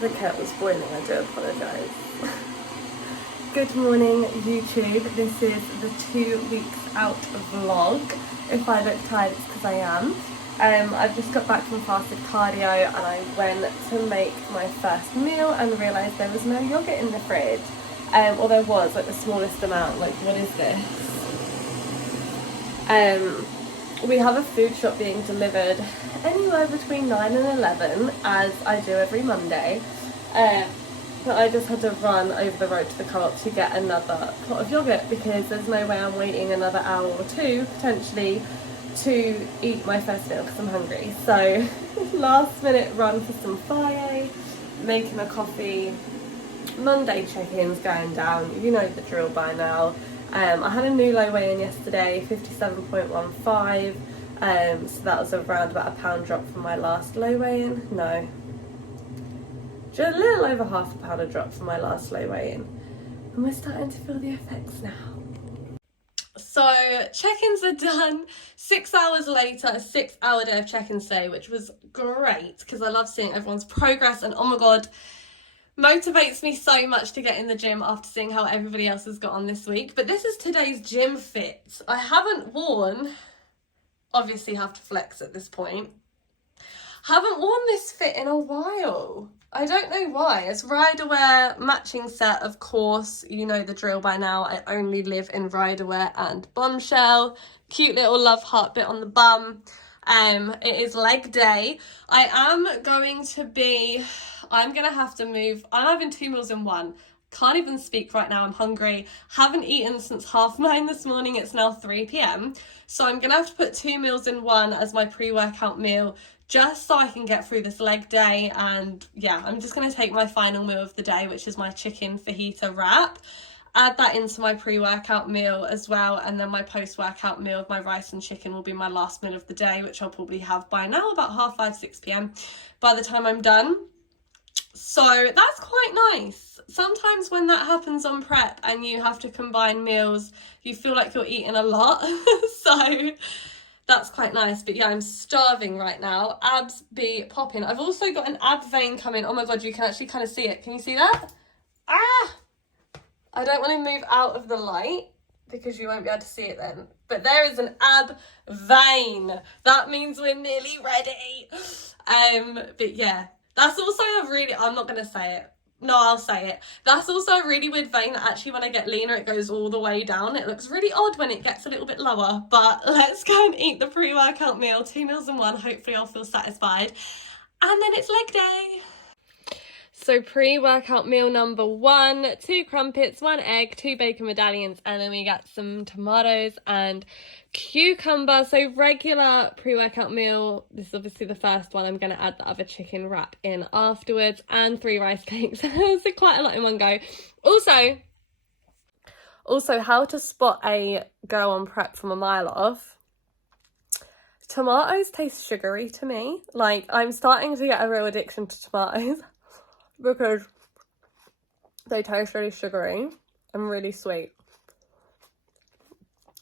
The kettle's boiling, I do apologise. Good morning, YouTube. This is the 2 weeks out vlog. If I look tired, it's because I am. I've just got back from fasted cardio and I went to make my first meal and realised there was no yoghurt in the fridge. Or there was, like the smallest amount. Like, what is this? We have a food shop being delivered anywhere between 9 and 11, as I do every Monday. But I just had to run over the road to the co-op to get another pot of yoghurt because there's no way I'm waiting another hour or two, potentially, to eat my first meal because I'm hungry. So, last minute run for some faye, making a coffee, Monday check-ins going down, you know the drill by now. I had a new low weigh-in yesterday, 57.15, so that was around about a pound drop from my last low weigh-in. No, just a little over half a pound drop from my last low weigh-in. And we're starting to feel the effects now. So, check-ins are done. 6 hours later, a 6-hour day of check-ins today, which was great because I love seeing everyone's progress and oh my god, motivates me so much to get in the gym after seeing how everybody else has got on this week. But this is today's gym fit. I haven't worn, obviously have to flex at this point, haven't worn this fit in a while. I don't know why. It's Riderwear matching set, of course. You know the drill by now. I only live in Riderwear and Bombshell. Cute little love heart bit on the bum. It is leg day. I'm going to have to move. I'm having 2 meals in one. Can't even speak right now. I'm hungry. Haven't eaten since 9:30 this morning. It's now 3 p.m. So I'm going to have to put 2 meals in one as my pre-workout meal just so I can get through this leg day. And yeah, I'm just going to take my final meal of the day, which is my chicken fajita wrap. Add that into my pre-workout meal as well, and then my post-workout meal of my rice and chicken will be my last meal of the day, which I'll probably have by now about 5:30, 6 p.m. by the time I'm done. So that's quite nice. Sometimes when that happens on prep and you have to combine meals, you feel like you're eating a lot. So that's quite nice. But yeah, I'm starving right now. Abs be popping. I've also got an ab vein coming. Oh my god, you can actually kind of see it. Can you see that? Ah! I don't want to move out of the light because you won't be able to see it then. But there is an ab vein. That means we're nearly ready. But yeah, that's also a really, I'm not going to say it. No, I'll say it. That's also a really weird vein that actually when I get leaner, it goes all the way down. It looks really odd when it gets a little bit lower. But let's go and eat the pre-workout meal. 2 meals in one. Hopefully I'll feel satisfied. And then it's leg day. So pre-workout meal number 1, 2 crumpets, 1 egg, 2 bacon medallions, and then we got some tomatoes and cucumber. So regular pre-workout meal, this is obviously the first one. I'm going to add the other chicken wrap in afterwards, and 3 rice cakes. So quite a lot in one go. Also how to spot a girl on prep from a mile off. Tomatoes taste sugary to me. Like, I'm starting to get a real addiction to tomatoes. Because they taste really sugary and really sweet.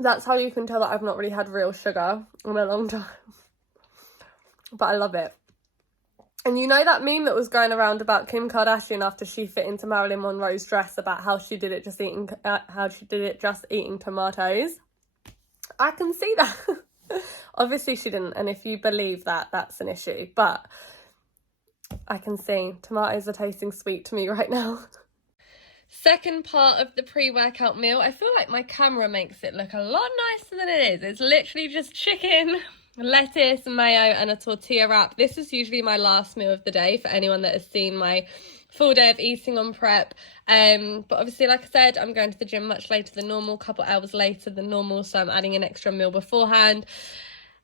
That's how you can tell that I've not really had real sugar in a long time. But I love it. And you know that meme that was going around about Kim Kardashian after she fit into Marilyn Monroe's dress about how she did it just eating tomatoes? I can see that. Obviously she didn't, and if you believe that, that's an issue. But I can see tomatoes are tasting sweet to me right now. Second part of the pre-workout meal. I feel like my camera makes it look a lot nicer than it is. It's literally just chicken, lettuce, mayo, and a tortilla wrap. This is usually my last meal of the day for anyone that has seen my full day of eating on prep. But obviously, like I said, I'm going to the gym much later than normal, a couple hours later than normal, so I'm adding an extra meal beforehand.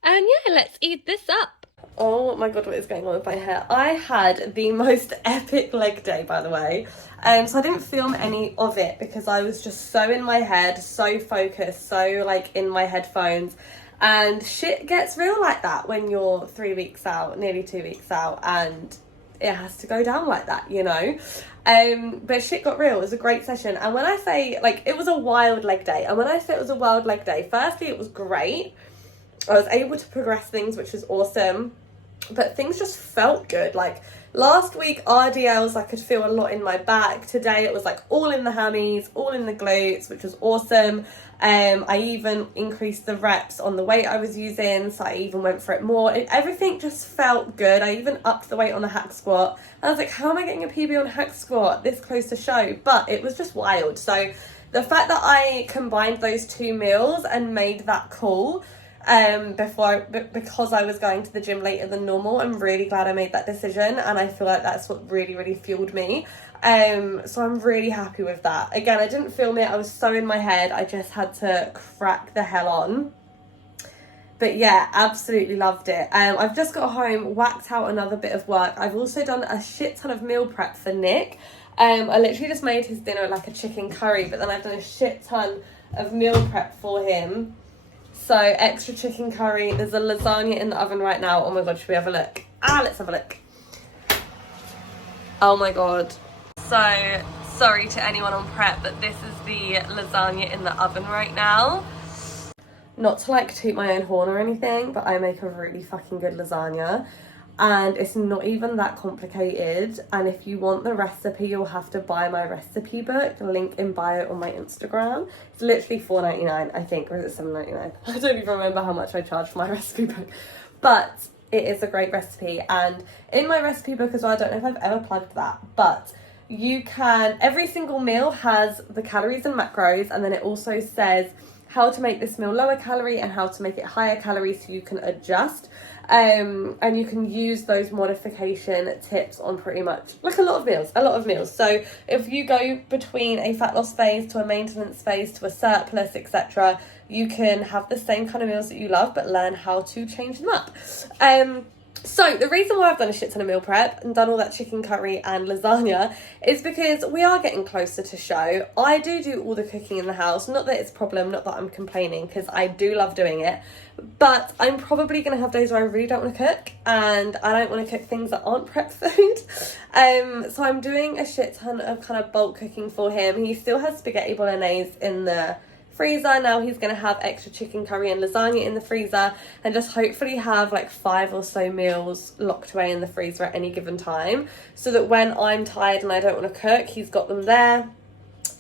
And yeah, let's eat this up. Oh my god, what is going on with my hair? I had the most epic leg day, by the way. So I didn't film any of it because I was just so in my head, so focused, so like in my headphones. And shit gets real like that when you're 3 weeks out, nearly 2 weeks out, and it has to go down like that, you know? But shit got real. It was a great session. And when I say, like, it was a wild leg day. And when I say it was a wild leg day, firstly, it was great. I was able to progress things, which was awesome. but things just felt good. Like last week RDLs, I could feel a lot in my back. Today it was like all in the hammies, all in the glutes, which was awesome. I even increased the reps on the weight I was using, so I even went for it more. Everything just felt good. I even upped the weight on the hack squat. I was like, how am I getting a PB on hack squat this close to show? But it was just wild. So the fact that I combined those two meals and made that call because I was going to the gym later than normal, I'm really glad I made that decision, and I feel like that's what really fueled me. So I'm really happy with that. Again, I didn't film it, I was so in my head, I just had to crack the hell on. But yeah, absolutely loved it. I've just got home, whacked out another bit of work. I've also done a shit ton of meal prep for Nick. I literally just made his dinner like a chicken curry, but then I've done a shit ton of meal prep for him. So extra chicken curry. There's a lasagna in the oven right now. Oh my god, should we have a look? Let's have a look. Oh my god. So sorry to anyone on prep, but this is the lasagna in the oven right now. Not to like toot my own horn or anything, but I make a really fucking good lasagna. And it's not even that complicated. And if you want the recipe, you'll have to buy my recipe book. Link in bio on my Instagram. It's literally $4.99, I think, or is it $7.99? I don't even remember how much I charge for my recipe book. But it is a great recipe. And in my recipe book as well, I don't know if I've ever plugged that, but you can, every single meal has the calories and macros, and then it also says how to make this meal lower calorie and how to make it higher calorie, so you can adjust. And you can use those modification tips on pretty much like a lot of meals. So if you go between a fat loss phase to a maintenance phase to a surplus, etc., you can have the same kind of meals that you love, but learn how to change them up. So the reason why I've done a shit ton of meal prep and done all that chicken curry and lasagna is because we are getting closer to show. I do all the cooking in the house. Not that it's a problem, not that I'm complaining, because I do love doing it. But I'm probably going to have days where I really don't want to cook, and I don't want to cook things that aren't prep food. So I'm doing a shit ton of kind of bulk cooking for him. He still has spaghetti bolognese in the freezer. Now he's going to have extra chicken curry and lasagna in the freezer, and just hopefully have like 5 or so meals locked away in the freezer at any given time, so that when I'm tired and I don't want to cook, he's got them there.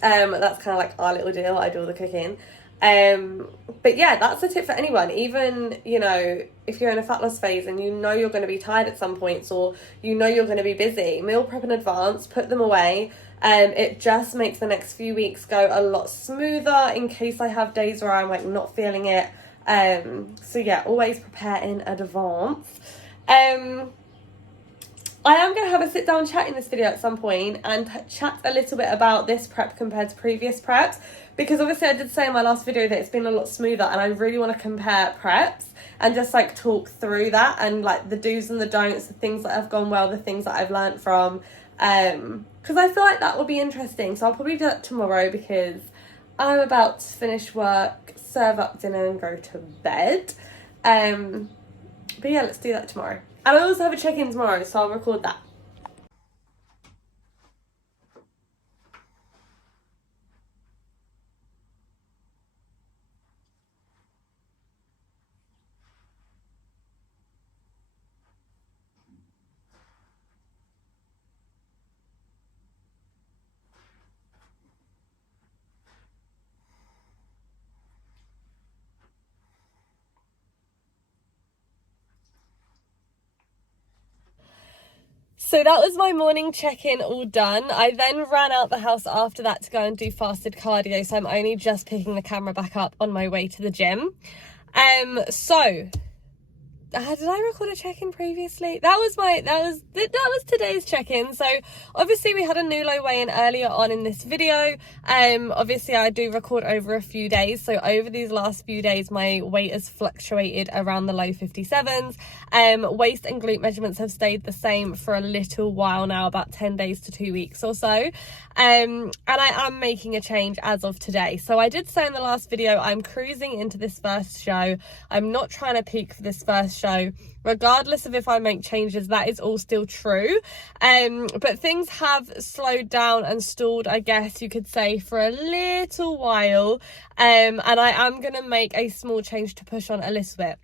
That's kind of like our little deal. I do all the cooking. But yeah, that's a tip for anyone. Even, you know, if you're in a fat loss phase and you know you're going to be tired at some points, or you know you're going to be busy, meal prep in advance, put them away. It just makes the next few weeks go a lot smoother in case I have days where I'm like not feeling it. So yeah, always prepare in advance. I am going to have a sit down chat in this video at some point and chat a little bit about this prep compared to previous preps, because obviously I did say in my last video that it's been a lot smoother, and I really want to compare preps and just like talk through that and like the do's and the don'ts, the things that have gone well, the things that I've learnt from, because I feel like that will be interesting. So I'll probably do that tomorrow, because I'm about to finish work, serve up dinner and go to bed. But yeah, let's do that tomorrow. And I also have a check-in tomorrow, so I'll record that. So that was my morning check-in all done. I then ran out the house after that to go and do fasted cardio, so I'm only just picking the camera back up on my way to the gym. Did I record a check-in previously? That was today's check-in. So obviously we had a new low weigh-in earlier on in this video. Obviously I do record over a few days, so over these last few days my weight has fluctuated around the low 57s. Waist and glute measurements have stayed the same for a little while now, about 10 days to 2 weeks or so. And I am making a change as of today. So I did say in the last video, I'm cruising into this first show. I'm not trying to peak for this first show. Regardless of if I make changes, that is all still true. But things have slowed down and stalled, I guess you could say, for a little while. And I am going to make a small change to push on a little bit.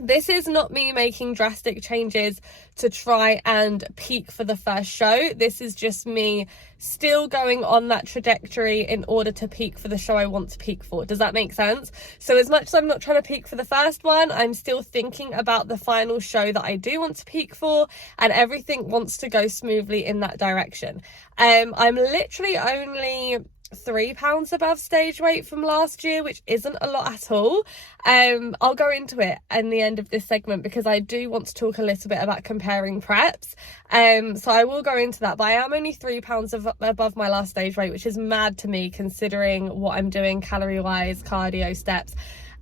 This is not me making drastic changes to try and peak for the first show. This is just me still going on that trajectory in order to peak for the show I want to peak for. Does that make sense? So as much as I'm not trying to peak for the first one, I'm still thinking about the final show that I do want to peak for, and everything wants to go smoothly in that direction. I'm literally only £3 above stage weight from last year, which isn't a lot at all. I'll go into it in the end of this segment because I do want to talk a little bit about comparing preps. So I will go into that, but I am only £3 above my last stage weight, which is mad to me considering what I'm doing calorie wise, cardio, steps.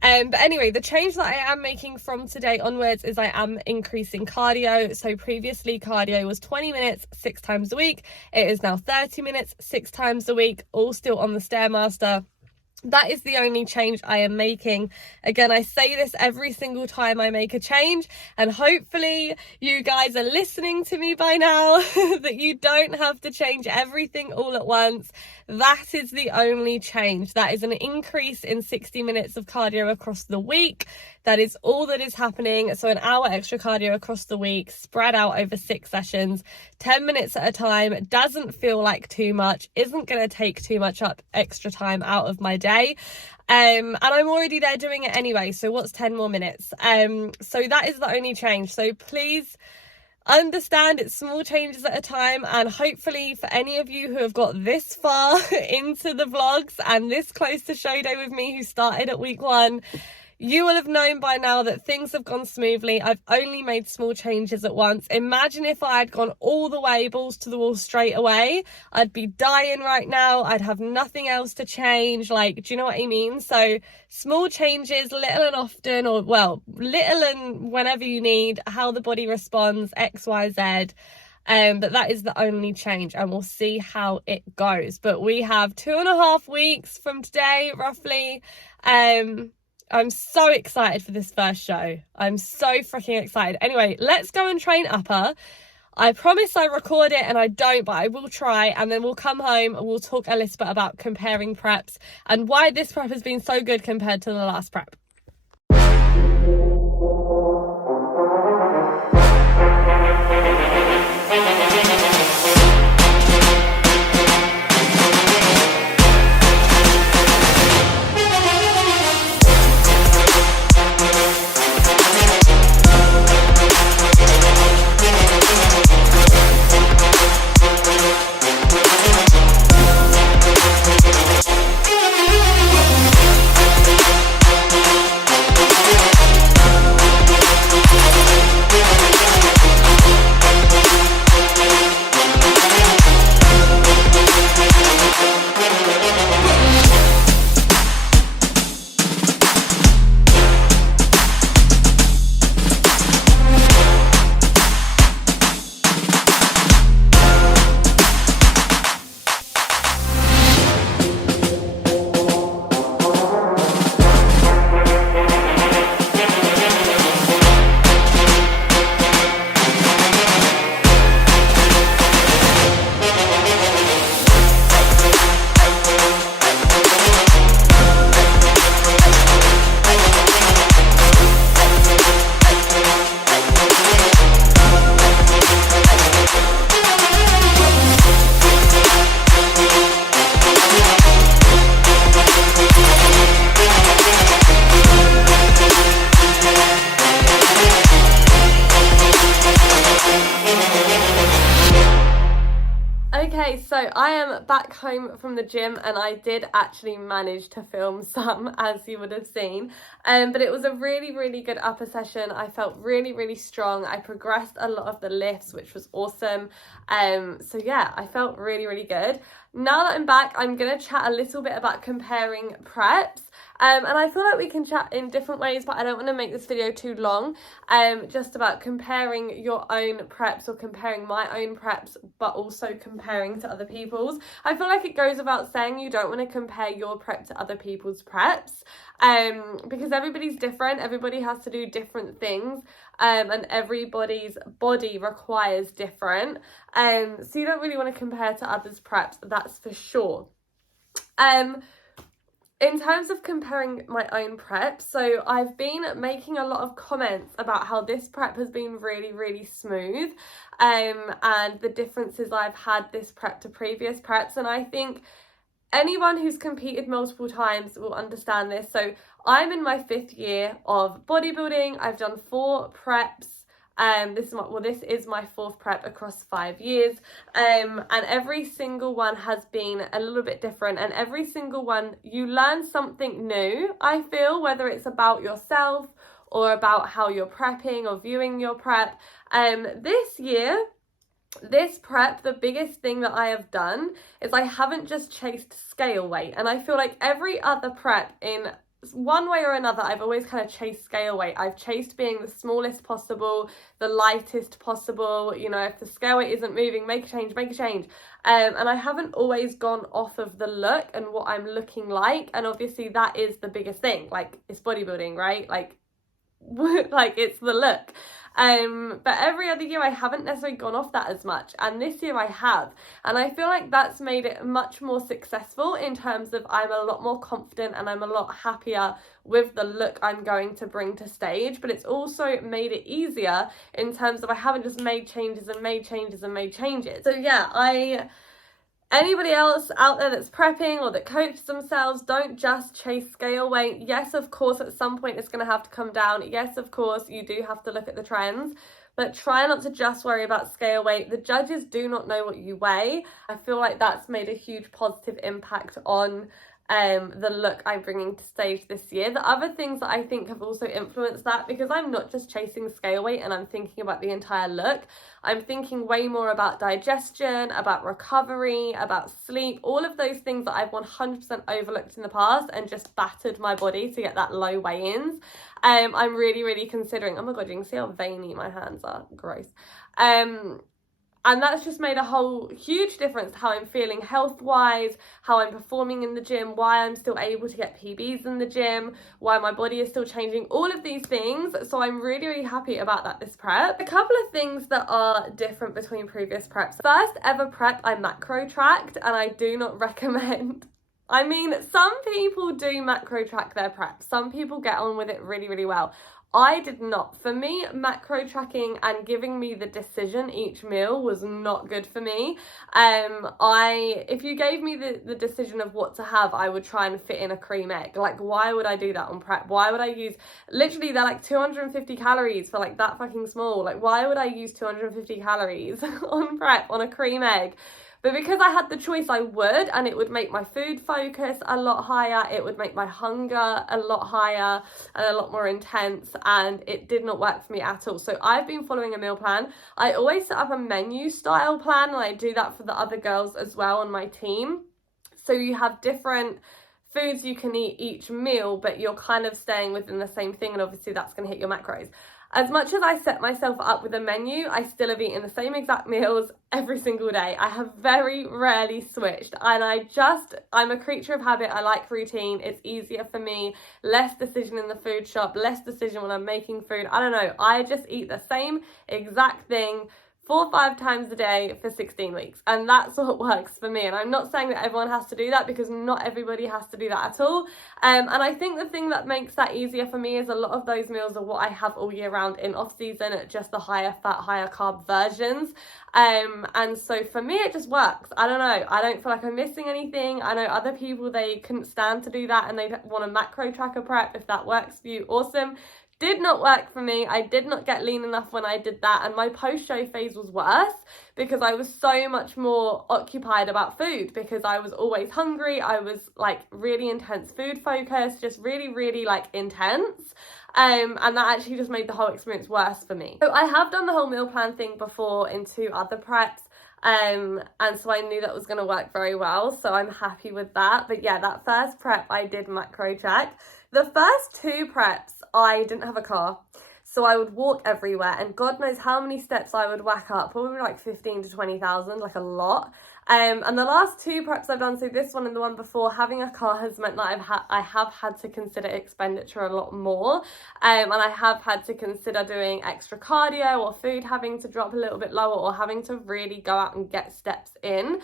But anyway, the change that I am making from today onwards is I am increasing cardio. So previously cardio was 20 minutes 6 times a week. It is now 30 minutes 6 times a week, all still on the Stairmaster. That is the only change I am making. Again, I say this every single time I make a change, and hopefully you guys are listening to me by now that you don't have to change everything all at once. That is the only change. That is an increase in 60 minutes of cardio across the week. That is all that is happening. So an hour extra cardio across the week, spread out over 6 sessions, 10 minutes at a time. It doesn't feel like too much, isn't going to take too much up extra time out of my day. And I'm already there doing it anyway. So what's 10 more minutes? So that is the only change. So please understand it's small changes at a time, and hopefully for any of you who have got this far into the vlogs and this close to show day with me, who started at week 1, you will have known by now that things have gone smoothly. I've only made small changes at once. Imagine if I had gone all the way, balls to the wall straight away. I'd be dying right now. I'd have nothing else to change. Like, do you know what I mean? So small changes, little and often, or well, little and whenever you need, how the body responds, X, Y, Z. But that is the only change, and we'll see how it goes. But we have 2.5 weeks from today, roughly. I'm so excited for this first show. I'm so freaking excited. Anyway, let's go and train upper. I promise I record it and I don't, but I will try, and then we'll come home and we'll talk a little bit about comparing preps and why this prep has been so good compared to the last prep. Okay, so I am back home from the gym, and I did actually manage to film some, as you would have seen, but it was a really good upper session. I felt really strong. I progressed a lot of the lifts, which was awesome. So yeah, I felt really good. Now that I'm back, I'm gonna chat a little bit about comparing preps. And I feel like we can chat in different ways, but I don't want to make this video too long. Just about comparing your own preps, or comparing my own preps, but also comparing to other people's. I feel like it goes without saying you don't want to compare your prep to other people's preps, because everybody's different. Everybody has to do different things, and everybody's body requires different. So you don't really want to compare to others' preps, that's for sure. in terms of comparing my own prep, so I've been making a lot of comments about how this prep has been really, really smooth, and the differences I've had this prep to previous preps. And I think anyone who's competed multiple times will understand this. So I'm in my 5th year of bodybuilding. I've done 4 preps. This is my 4th prep across 5 years, and every single one has been a little bit different, and every single one you learn something new, I feel, whether it's about yourself or about how you're prepping or viewing your prep. This year, this prep, the biggest thing that I have done is I haven't just chased scale weight, and I feel like every other prep in one way or another, I've always kind of chased scale weight. I've chased being the smallest possible, the lightest possible. You know, if the scale weight isn't moving, make a change, make a change. And I haven't always gone off of the look and what I'm looking like. And obviously that is the biggest thing. Like, it's bodybuilding, right? Like it's the look. But every other year I haven't necessarily gone off that as much, and this year I have, and I feel like that's made it much more successful in terms of I'm a lot more confident and I'm a lot happier with the look I'm going to bring to stage. But it's also made it easier in terms of I haven't just made changes and made changes and made changes. So yeah, anybody else out there that's prepping or that coaches themselves, don't just chase scale weight. Yes, of course, at some point it's going to have to come down. Yes, of course, you do have to look at the trends, but try not to just worry about scale weight. The judges do not know what you weigh. I feel like that's made a huge positive impact on the look I'm bringing to stage this year. The other things that I think have also influenced that, because I'm not just chasing scale weight and I'm thinking about the entire look, I'm thinking way more about digestion, about recovery, about sleep, all of those things that I've 100% overlooked in the past and just battered my body to get that low weigh-ins. I'm really, really considering, oh my God, you can see how veiny my hands are, gross. And that's just made a whole huge difference to how I'm feeling health-wise, how I'm performing in the gym, why I'm still able to get PBs in the gym, why my body is still changing, all of these things. So I'm really, really happy about that this prep. A couple of things that are different between previous preps. First ever prep, I macro tracked, and I do not recommend. I mean, some people do macro track their prep. Some people get on with it really, really well. I did not. For me, macro tracking and giving me the decision each meal was not good for me. If you gave me the decision of what to have, I would try and fit in a cream egg. Like, why would I do that on prep? Why would I use, literally they're like 250 calories for like that fucking small. Like, why would I use 250 calories on prep on a cream egg? But because I had the choice, I would, and it would make my food focus a lot higher, it would make my hunger a lot higher and a lot more intense, and it did not work for me at all. So I've been following a meal plan. I always set up a menu style plan, and I do that for the other girls as well on my team. So you have different foods you can eat each meal, but you're kind of staying within the same thing, and obviously that's going to hit your macros. As much as I set myself up with a menu, I still have eaten the same exact meals every single day. I have very rarely switched, and I'm a creature of habit. I like routine. It's easier for me. Less decision in the food shop, less decision when I'm making food. I don't know. I just eat the same exact thing 4 or 5 times a day for 16 weeks, and that's what works for me. And I'm not saying that everyone has to do that, because not everybody has to do that at all. And I think the thing that makes that easier for me is a lot of those meals are what I have all year round in off season, just the higher fat, higher carb versions. And so for me, it just works. I don't know. I don't feel like I'm missing anything. I know other people, they couldn't stand to do that and they want a macro tracker prep. If that works for you, awesome. Did not work for me. I did not get lean enough when I did that, and my post-show phase was worse because I was so much more occupied about food, because I was always hungry. I was like really intense food focus, just really, really like intense. And that actually just made the whole experience worse for me. So I have done the whole meal plan thing before in 2 other preps. And so I knew that was going to work very well, so I'm happy with that. But yeah, that first prep I did macro check. The first 2 preps I didn't have a car, so I would walk everywhere, and God knows how many steps I would whack up, probably like 15 to 20,000, like a lot. And the last two preps I've done, so this one and the one before, having a car has meant that I have had to consider expenditure a lot more, and I have had to consider doing extra cardio or food having to drop a little bit lower or having to really go out and get steps in,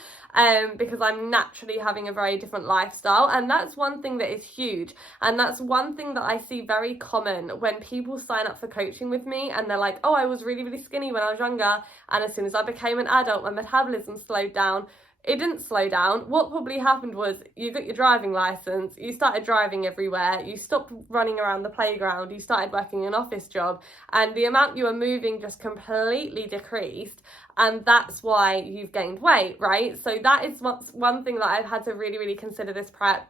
because I'm naturally having a very different lifestyle. And that's one thing that is huge, and that's one thing that I see very common when people sign up for coaching with me and they're like, oh, I was really skinny when I was younger, and as soon as I became an adult my metabolism slowed down. It didn't slow down. What probably happened was you got your driving license, you started driving everywhere, you stopped running around the playground, you started working an office job, and the amount you were moving just completely decreased, and that's why you've gained weight, right? So that is one thing that I've had to really consider this prep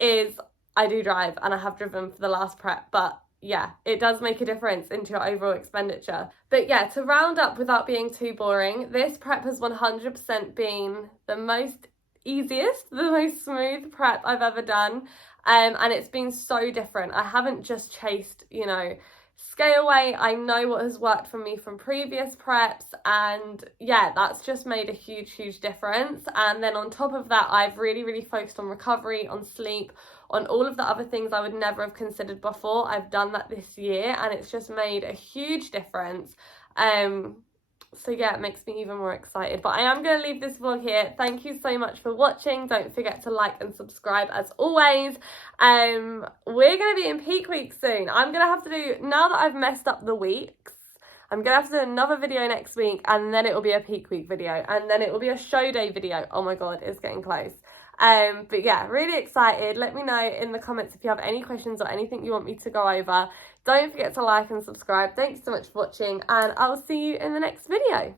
is I do drive, and I have driven for the last prep, but yeah, it does make a difference into your overall expenditure. But yeah, to round up without being too boring, this prep has 100% been the most easiest, the most smooth prep I've ever done. And it's been so different. I haven't just chased, scale weight. I know what has worked for me from previous preps, and yeah, that's just made a huge difference. And then on top of that, I've really focused on recovery, on sleep, on all of the other things I would never have considered before. I've done that this year, and it's just made a huge difference. So yeah, it makes me even more excited. But I am going to leave this vlog here. Thank you so much for watching. Don't forget to like and subscribe as always. We're going to be in peak week soon. I'm going to have to do, now that I've messed up the weeks, I'm going to have to do another video next week, and then it will be a peak week video, and then it will be a show day video. Oh my God, it's getting close. But yeah, really excited. Let me know in the comments if you have any questions or anything you want me to go over. Don't forget to like and subscribe. Thanks so much for watching, and I'll see you in the next video.